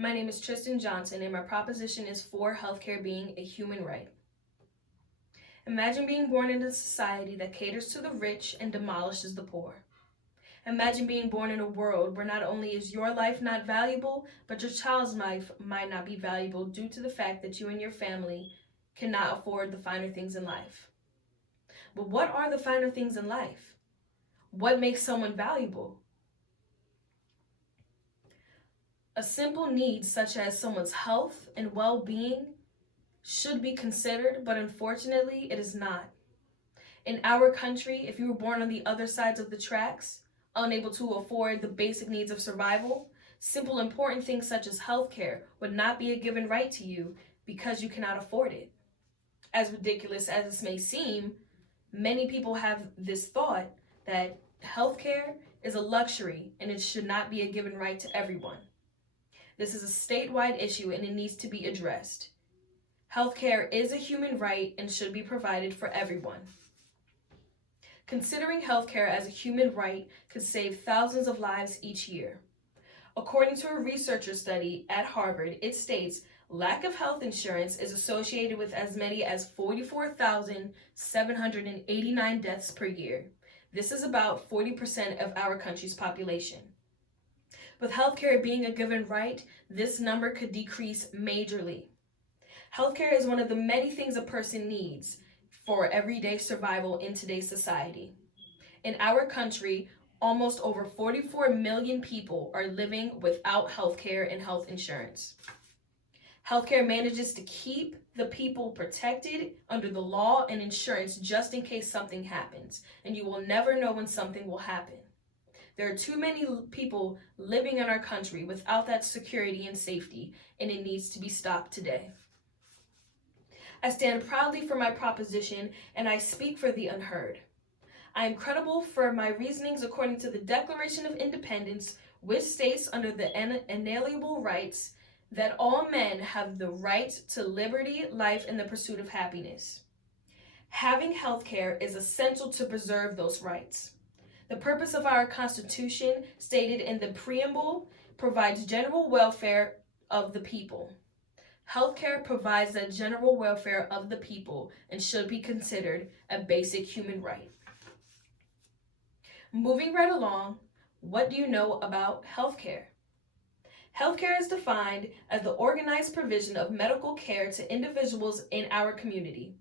My name is Trystin Johnson, and my proposition is for healthcare being a human right. Imagine being born in a society that caters to the rich and demolishes the poor. Imagine being born in a world where not only is your life not valuable, but your child's life might not be valuable due to the fact that you and your family cannot afford the finer things in life. But what are the finer things in life? What makes someone valuable? A simple need such as someone's health and well-being should be considered, but unfortunately, it is not. In our country, if you were born on the other sides of the tracks, unable to afford the basic needs of survival, simple important things such as healthcare would not be a given right to you because you cannot afford it. As ridiculous as this may seem, many people have this thought that healthcare is a luxury and it should not be a given right to everyone. This is a statewide issue and it needs to be addressed. Healthcare is a human right and should be provided for everyone. Considering healthcare as a human right could save thousands of lives each year. According to a researcher study at Harvard, it states lack of health insurance is associated with as many as 44,789 deaths per year. This is about 40% of our country's population. With healthcare being a given right, this number could decrease majorly. Healthcare is one of the many things a person needs for everyday survival in today's society. In our country, almost over 44 million people are living without healthcare and health insurance. Healthcare manages to keep the people protected under the law and insurance just in case something happens, and you will never know when something will happen. There are too many people living in our country without that security and safety, and it needs to be stopped today. I stand proudly for my proposition, and I speak for the unheard. I am credible for my reasonings according to the Declaration of Independence, which states under the inalienable rights that all men have the right to liberty, life, and the pursuit of happiness. Having health care is essential to preserve those rights. The purpose of our Constitution, stated in the preamble, provides general welfare of the people. Healthcare provides the general welfare of the people and should be considered a basic human right. Moving right along, what do you know about healthcare? Healthcare is defined as the organized provision of medical care to individuals in our community.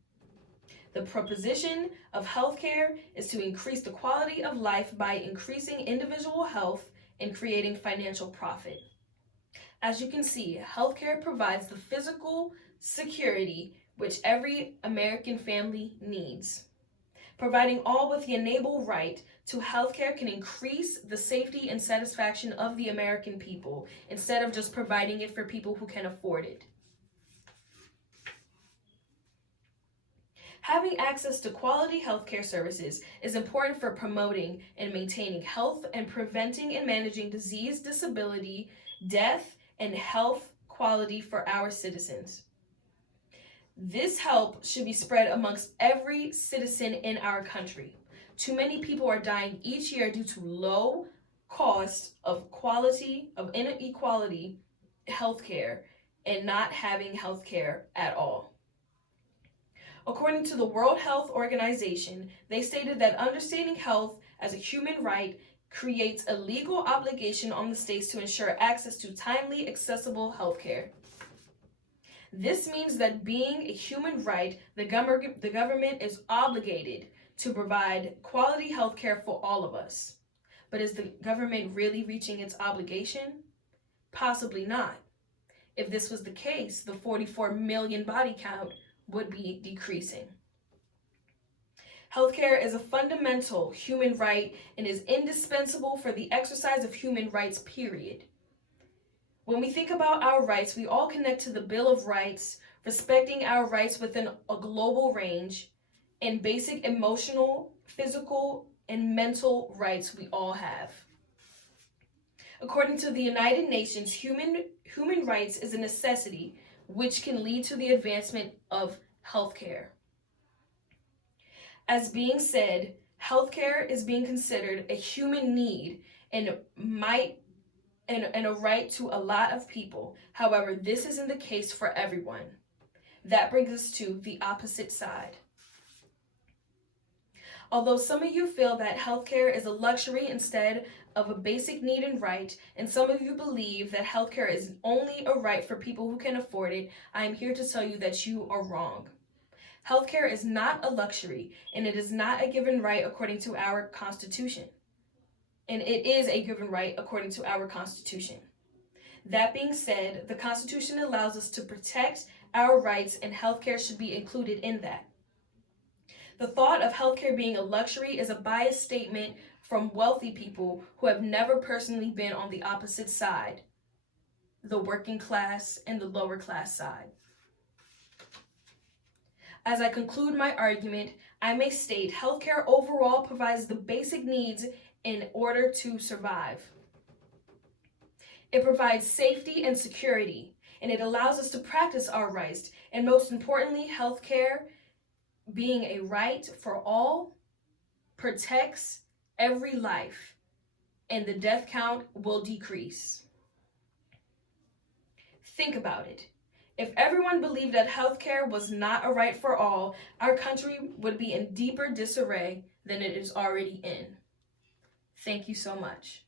The proposition of healthcare is to increase the quality of life by increasing individual health and creating financial profit. As you can see, healthcare provides the physical security which every American family needs. Providing all with the enable right to healthcare can increase the safety and satisfaction of the American people instead of just providing it for people who can afford it. Having access to quality healthcare services is important for promoting and maintaining health and preventing and managing disease, disability, death, and health quality for our citizens. This help should be spread amongst every citizen in our country. Too many people are dying each year due to low cost of inequality healthcare and not having healthcare at all. According to the World Health Organization, they stated that understanding health as a human right creates a legal obligation on the states to ensure access to timely, accessible health care. This means that being a human right, the government is obligated to provide quality health care for all of us. But is the government really reaching its obligation? Possibly not. If this was the case, the 44 million body count would be decreasing. Healthcare is a fundamental human right and is indispensable for the exercise of human rights, period. When we think about our rights, we all connect to the Bill of Rights, respecting our rights within a global range, and basic emotional, physical, and mental rights we all have. According to the United Nations, human rights is a necessity which can lead to the advancement of healthcare. As being said, healthcare is being considered a human need and might and a right to a lot of people. However, this isn't the case for everyone. That brings us to the opposite side. Although some of you feel that healthcare is a luxury instead of a basic need and right, and some of you believe that healthcare is only a right for people who can afford it, I am here to tell you that you are wrong. Healthcare is not a luxury, and it is not a given right according to our Constitution. And it is a given right according to our Constitution. That being said, the Constitution allows us to protect our rights, and healthcare should be included in that. The thought of healthcare being a luxury is a biased statement from wealthy people who have never personally been on the opposite side, the working class and the lower class side. As I conclude my argument, I may state healthcare overall provides the basic needs in order to survive. It provides safety and security, and it allows us to practice our rights. And most importantly, healthcare, being a right for all, protects every life, and the death count will decrease. Think about it. If everyone believed that healthcare was not a right for all, our country would be in deeper disarray than it is already in. Thank you so much.